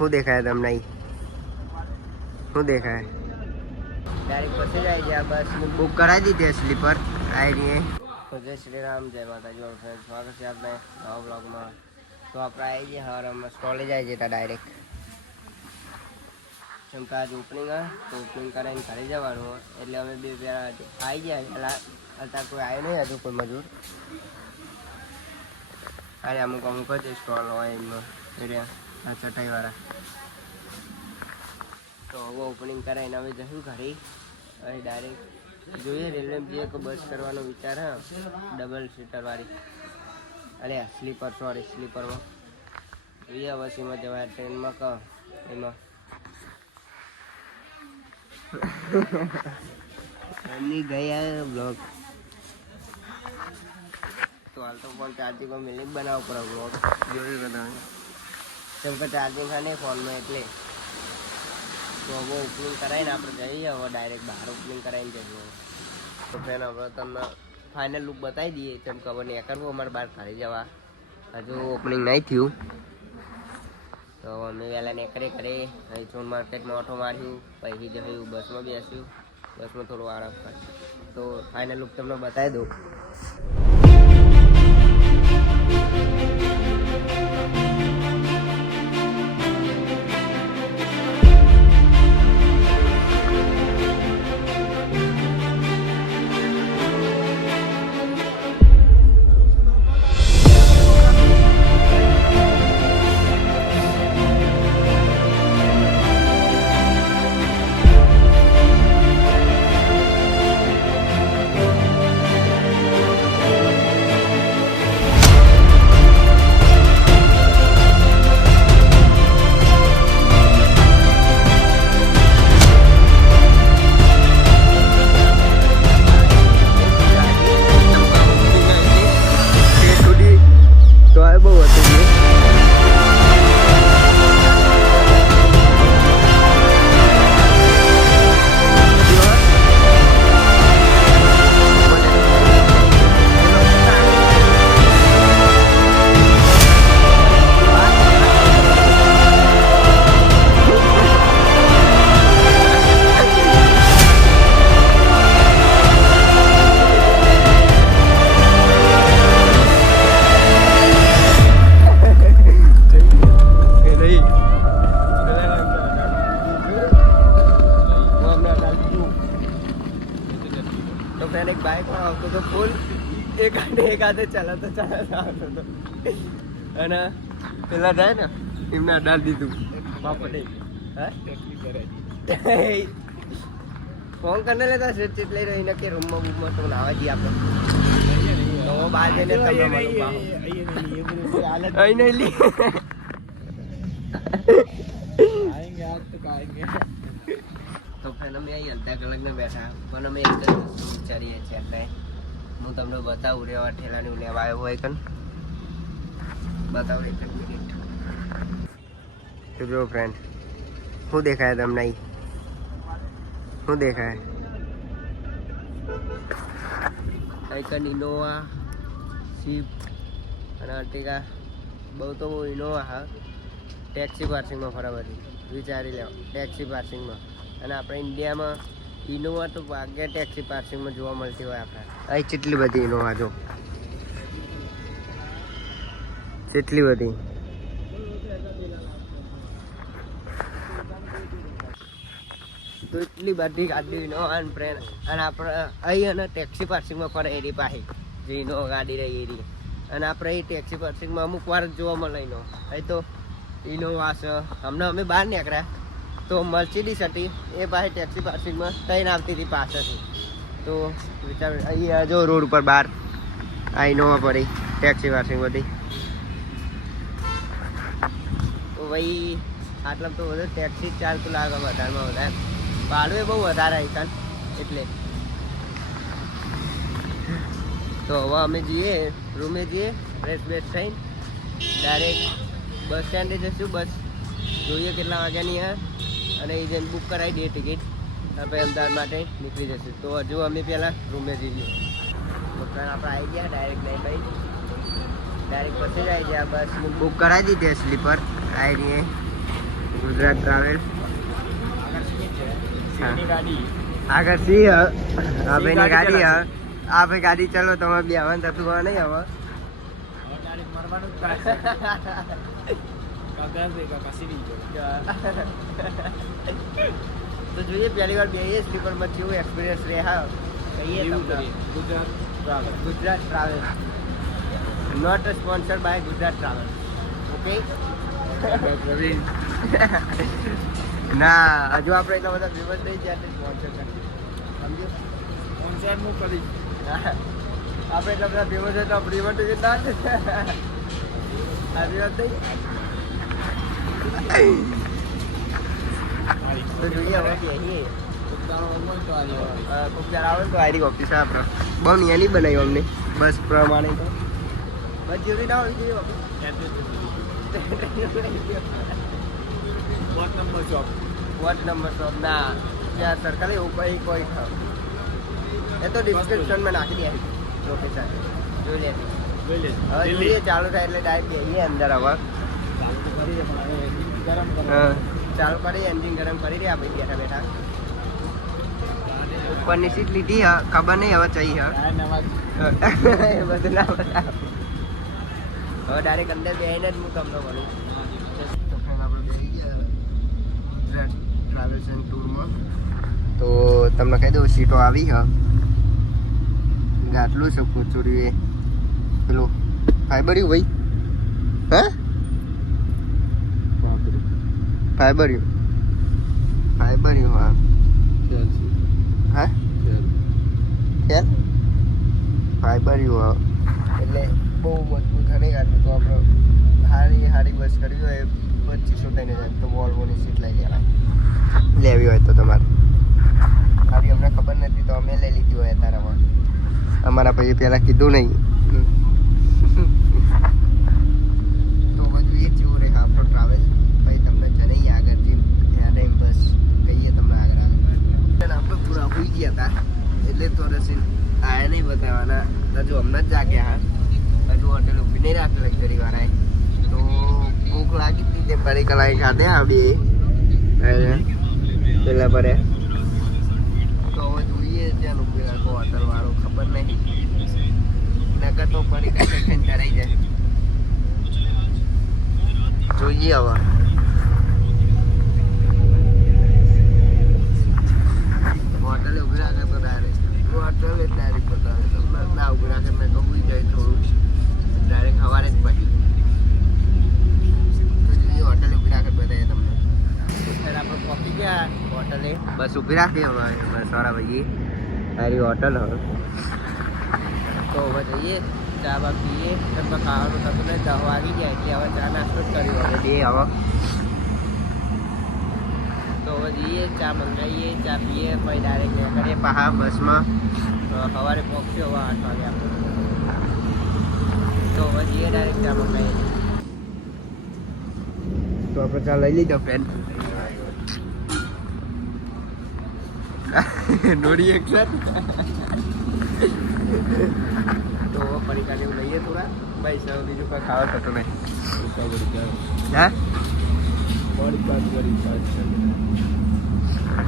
શું દેખાય તમને? શું દેખાય? ડાયરેક્ટ પછી જાય છે. બસ બુક કરાવી દીધી સ્લીપર આવીએ. તો જય શ્રી રામ, જય માતાજી ફ્રેન્ડ, સ્વાગત છે આપણે નવા બ્લોગમાં. તો આપણે આવી ગયા હવારમાં સ્ટોલે જાય છે ડાયરેક્ટ. જેમ કે આજે ઓપનિંગ હોય તો ઓપનિંગ કરાવીને ઘરે જવાનું એટલે અમે બે પેલા આવી ગયા. પહેલાં અત્યારે કોઈ આવ્યું નહીં હજુ કોઈ મજૂર. અરે અમુક અમુક જ સ્ટોલ હોય એમાં આ ચટાઈવાળા. તો હવે ઓપનિંગ કરાવીને અમે જશું ઘરે. હવે ડાયરેક્ટ જોઈએ રેલવેમાં જઈએ કે બસ કરવાનો વિચાર હા, ડબલ સીટરવાળી. અરે સ્લીપર, સોરી સ્લીપરમાં જોઈએ હવે સીમાં જવાય ટ્રેનમાં કહો એમાં. એમની ગયા બ્લોગ તો હાલ તો ફોન ચાર્જિંગમાં મિલિંગ બનાવવો પડે. બ્લોગ જોયું બનાવે કેમ કે ચાર્જિંગ હા નહીં ફોનમાં એટલે. તો હવે ઓપનિંગ કરાવીને આપણે જઈએ હવે ડાયરેક્ટ બહાર ઓપનિંગ કરાવીને જઈએ. તો ફ્રેન્ડ હવે તમને ફાઇનલ લુક બતાવી દઈએ. કેમ કે હવે નહીં કરવું અમારે બહાર ઘરે જવા, હજુ ઓપનિંગ નહીં થયું. તો અમે વહેલા નીકળે કરે અહીં સોન માર્કેટમાં ઓટો માર્યું, પછી જયું બસમાં બેસ્યું, બસમાં થોડું આરામ કર્યું. તો ફાઇનલ લુક તમને બતાવી દઉં. એક બાઇકમાં આવતો તો ફૂલ એક હાથે ચલાવતો આવતો હતો અને પેલા જાય ને એમને અડાડી દીધું બાપડે. ફોન કરીને લેતા છે એટલે રહીને કે રૂમમાં બૂમમાં તો નાવા દઈએ આપણે. તો બહાર જઈને અહીં નહીં લી તો ફ્રેન્ડ અમે અહીં અડધા કલાકને બેઠા પણ અમે એક જ વિચારીએ છીએ. એટલે હું તમને બતાવું રેવા ઠેલાની લેવા આવ્યો હોય કન બતાવું એક મિનિટ. તો જો ફ્રેન્ડ શું દેખાય તમને? શું દેખાય? કન ઇનોવા, સ્વિફ્ટ અને અર્ટિગા બહુ તો બહુ ઇનોવા હા ટેક્સી પાર્સિંગમાં ફરવા વિચારી લેવા ટેક્સી પાર્સિંગમાં. અને આપણે ઇન્ડિયામાં ઇનોવા તો ભાગ્ય ટેક્સી પાર્સિંગમાં જોવા મળતી હોય. આપણે અહીં કેટલી બધી ઇનોવા જો, કેટલી બધી. તો એટલી બધી ગાડી ઇનોવા અને ફ્રેન્ડ અને આપણે અહીં અને ટેક્સી પાર્સિંગમાં ફરે એરી પાસે જે ઇનોવા ગાડી રહી એરી. અને આપણે એ ટેક્સી પાર્સિંગમાં અમુક વાર જ જોવા મળે ઇનોવા. અહીં તો ઇનોવા છે. હમણાં અમે બહાર નીકળ્યા તો મર્સિડીઝ હતી એ પાસે ટેક્સી પાર્સિંગમાં ટ્રેન આવતી હતી પાછળથી. તો વિચાર અહીંયા જો રોડ ઉપર બહાર આ ઇનોવા પડી ટેક્સી પાર્સિંગ બધી. તો ભાઈ આટલા તો બધું ટેક્સી ચાલતું લાગે વધારેમાં વધારે. ભાડું બહુ વધારે આવી એટલે. તો હવે અમે જઈએ રૂમે જઈએ ફ્રેશ બેસ થઈને ડાયરેક્ટ બસ સ્ટેન્ડે જઈશું. બસ જોઈએ કેટલા વાગ્યાની અને એ જઈને બુક કરાવી દઈએ ટિકિટ. આપણે અમદાવાદ માટે નીકળી જશે. તો હજુ અમે પહેલાં રૂમે જઈએ. આપણે આવી ગયા ડાયરેક્ટ નહીં ભાઈ ડાયરેક્ટ પછી જ આવી ગયા. બસ બુક કરાવી દીધી સ્લીપર આવીએ ગુજરાત ટ્રાવેલ આગળ સી આ ભાઈની ગાડી આ ભાઈ ગાડી ચલો તમે બેવાનું થતું હોય નહીં હવે તો જોઈએ પહેલી વાર બેહીએ સ્લીપરમાં કેવું એક્સપિરિયન્સ રહે હા કહીએ Gujarat travel not sponsored by Gujarat travel okay ના હજુ આપણે એટલા બધા ફેમસ થઈ ગયા સ્પોન્સર સમજો સ્પોન્સર હું કરી આપણે એટલા બધા ફેમસ હોય તો આપણી ઇવેન્ટ જતા આવી વાત થઈ તો જોઈએ હવે બેહીએ ખૂબ આવે તો આરી ઓફિસ આપણે બહુ નિયાની બનાવી અમને બસ પ્રમાણે તો બસ જેવી ના હોય જોઈએ વોટ નંબર શોપ ના ત્યાં સરકારે ઉપર કોઈ ખાવ એ તો ડિસ્ક્રિપ્શનમાં નાખી દે લોકેશન જોઈ લે હવે જોઈએ ચાલુ થાય એટલે ડાયરેક્ટ બેહીએ અંદર હવે ચાલુ કરી એન્જિન ગરમ કરી દે આપણે બેઠા બેઠા ઉપરની સીટ લીધી હા ખબર નહીં હવે ચઈ હા એ બધું ના બધા હવે ડાયરેક્ટ અંદર બેહીને જ હું તમને મળું તો ફ્રેન્ડ આપણે બેસી ગયા ગુજરાત ટ્રાવેલ્સ એન્ડ ટૂરમાં તો તમને કહી દઉં સીટો આવી હા આટલું છે પૂછું એ પેલું ફાઈબર્યું ભાઈ હા ફાઈબર્યું હા હા ખ્યાલ ફાઈબર્યું એટલે બહુ મજબૂત નહીં આટલું તો આપણે સારી બસ કરવી હોય 2500 થઈને જાય તો વોલ્વોની સીટ લઈ લેવી હોય તો તમારે આવી અમને ખબર નથી તો અમે લઈ લીધી હોય તારામાં અમારા ભાઈએ પહેલાં કીધું નહીં તો બધું એ જેવું રહે આપણો ટ્રાવેલ ભાઈ તમને જણાવીએ આગળથી ટાઈમ બસ કહીએ તમને આગળ આપણે પૂરા હોઈ ગયા હતા એટલે તો રસીન આયા નહીં બતાવવાના હજુ હમણાં જ જાગ્યા હા હજુ હોટેલ ઊભી નહીં રાખે લક્ઝરી વાળાએ તો ભૂખ લાગી હતી તે પડી કલાઈ ખાધે આ બે પેલા પરે તો હવે જોઈએ ત્યાં ઊભી રાખો હોટલ વાળો ખબર નહીં નગર તો પડી કઈ સેકન્ડ ધરાઈ જાય જોઈએ હવે હોટલે ઊભી રાખે તો ડાયરેક્ટ હોટલે ડાયરેક્ટ બતાવે તમને ના ઊભી રાખે મેં કહું જાય થોડું ડાયરેક્ટ સવારે જ પડી તો જોઈએ હોટલે ઊભી રાખે બતાવીએ તમને ત્યારે આપણે પહોંચી ગયા હોટલે બસ ઊભી રાખી હવે બસ વાળા ભાઈ સારી હોટલ હવે તો હવે જઈએ ચા બા પીએ તમને ખાવાનું થતું નહીં 10 વાગી ગયા એટલે હવે ચા નાસ્તો જ કર્યો હવે દે હવે તો હવે જઈએ ચા મંગાવીએ ચા પીએ પછી ડાયરેક્ટ કરીએ પહા બસમાં સવારે પહોંચ્યો હવે 8 વાગે આપણે તો હવે જઈએ ડાયરેક્ટ ચા મંગાવીએ તો આપણે ચા લઈ લીધો ફ્રેન્ડ નોડી એક્શન તો પડીકા જેવું લઈએ થોડા ભાઈ સર બીજું કોઈ ખાવા થતું નહીં હા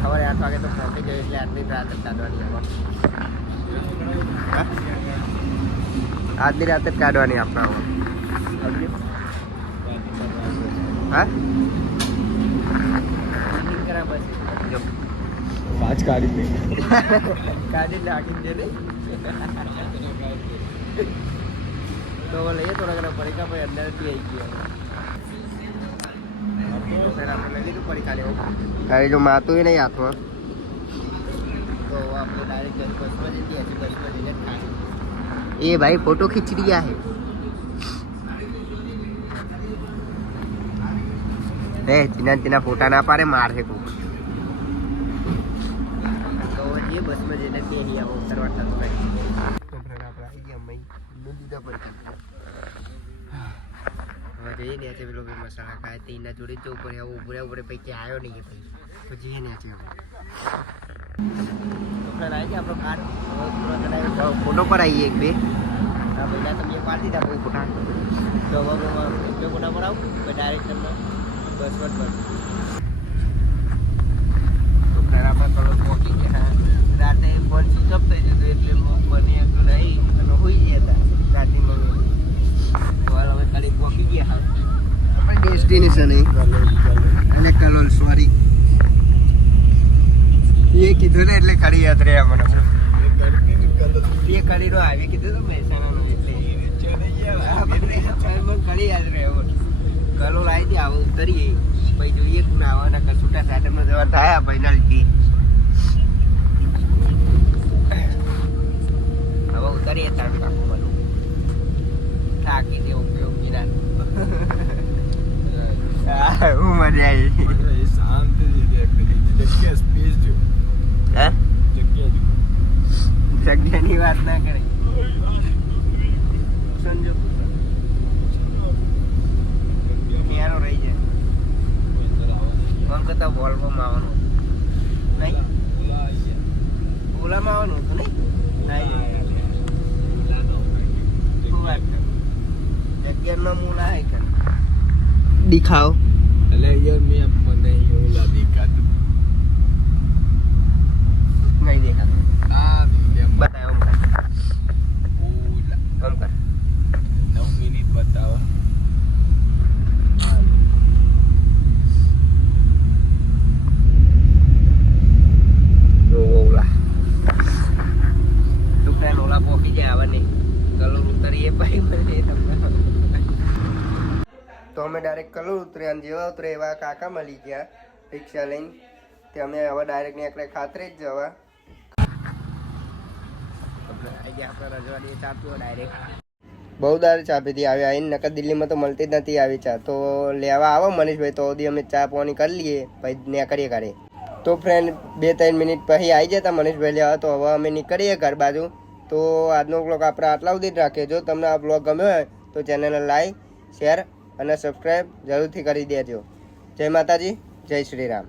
સવારે 8 વાગે તો પહોંચી ગયો એટલે આટલી રાત જ કાઢવાની આજની રાત જ કાઢવાની આપણા હા કરા બસ જો પાંચ કાઢી નાખી દે ને તો હવે લઈએ થોડા ઘણા પડીકા પછી અંદરથી આવી ગયો આપણે લઈ લીધું પડીકા લેવું તારે જો માતું નહીં હાથમાં તો આપણે ડાયરેક્ટ બસમાં જઈએ હજી બસમાં જઈને ખાય એ ભાઈ ફોટો ખીંચ રહ્યા હે તેના ફોટા ના પાડે માર છે તું તો એ બસમાં જઈને બેસી આવો કરવા થતું નહીં તો ફ્રેન્ડ આપણે આવી ગયા મઈ લીધા પડી હવે જઈએ ને છે પેલો મસાલા ખાય તે એના જોડે જ ઉપર આવો ઉપર પૈકી આવ્યો નહીં ભાઈ તો જઈએ ને છે તો ફ્રેન્ડ આવી ગયા આપણો કાર ફોટો પર આવીએ એક બે હા ભાઈ તમે પાડી દીધા કોઈ ફોટા તો હવે એક બે ફોટા પર આવું ડાયરેક્ટ તમને બસ તો ઘર આપણે કલોલ પહોંચી ગયા. રાતે ફોન સ્વિચ ઓફ થઈ જતો એટલે બની હતું નહીં અને હોઈ ગયા હતા રાતની મમ્મી. તો હવે ખાલી પહોંચી ગયા આપણે ડેસ્ટિનેશન અને કલોલ સોરી એ કીધું ને એટલે ખડી યાદ રહે મને. એ ખડી નો આવી કીધું તો મહેસાણાનું એટલે ખડી યાદ રહે. કલોલ આવી હતી આવું ઉતરીએ પછી જોઈએ કોણ આવવાના છૂટા સાટમનો જવા થાય ભાઈનાલથી. હવે ઉતરીએ તારું કાકું બધું થાકી દે ઉપયોગ વિના. હું મજા આવી. જગ્યાની વાત ના કરે સંજો ક્યારો રહી જાય. કોણ કરતા વોલ્વોમાં આવવાનું નહીં, ઓલામાં આવવાનું હતું નહીં. જગ્યાનો મૂલા હે કે દિખાવ એટલે યાર મેં મને ઓલા દેખાતું નહીં દેખાતું. આ બતાવ ઓમ કર ઓમ કર 9 મિનિટ બતાવો. ઓલા તું ફ્રેન્ડ ઓલા પોકી જાય આવવાની કલોલ ઉતરીએ ભાઈ મને તમને. તો અમે ડાયરેક્ટ કલોલ ઉતર્યા અને જેવા ઉતરે એવા કાકા મળી ગયા રિક્ષા લઈને. તે અમે હવે ડાયરેક્ટ નીકળે ખાતરે જ જવા. આપણે રજવાડી ચા પીવો ડાયરેક્ટ. બહુ દારી ચા પીધી આવી આવીને નકર દિલ્હીમાં તો મળતી જ નથી આવી ચા. તો લેવા આવો મનીષભાઈ તો દી અમે ચા પાણી કરી લઈએ પછી નીકળીએ ઘરે. તો ફ્રેન્ડ 2-3 મિનિટ પછી આવી જતા મનીષભાઈ લેવા. તો હવે અમે નીકળીએ ઘર બાજુ. તો આજનો બ્લોગ આપણે આટલા સુધી જ રાખીએ. જો તમને આ બ્લોગ ગમ્યો હોય તો ચેનલને લાઈક શેર અને સબસ્ક્રાઈબ જરૂરથી કરી દેજો. જય માતાજી, જય શ્રી રામ.